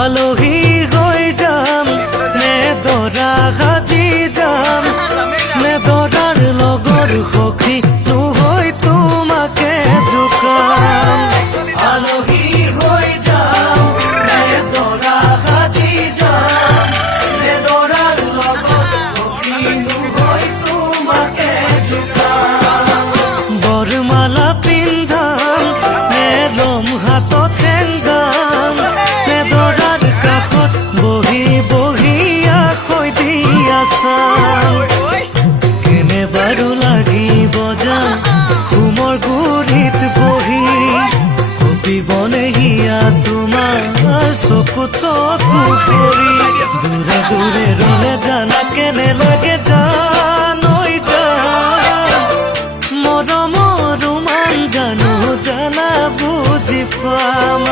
আলহী হৈ যাম নে দৰা সাজি যাম নে দৰাৰ লগৰ সখী নহৈ তোমাকে জোকাম আলহী হৈ যাম নে দৰা সাজি যাম নে দৰাৰ লগৰ সখী নহৈ তোমাকে জোকাম বৰমালা পিন্ধাম নে লম হাতত চেংগাম নে দৰাৰ কাষত বহি বহি আখৈ দি আছাম কেনে বাৰু লাগিব যাম ঘুমৰ গুৰিত বহি কপিবনে হিয়া তোমাৰ চকু চকু পৰি দূৰে দূৰে ৰলে জানা কেনে লাগে জানৈ জান মৰমৰ ৰোমান জানো জানা বুজি পাম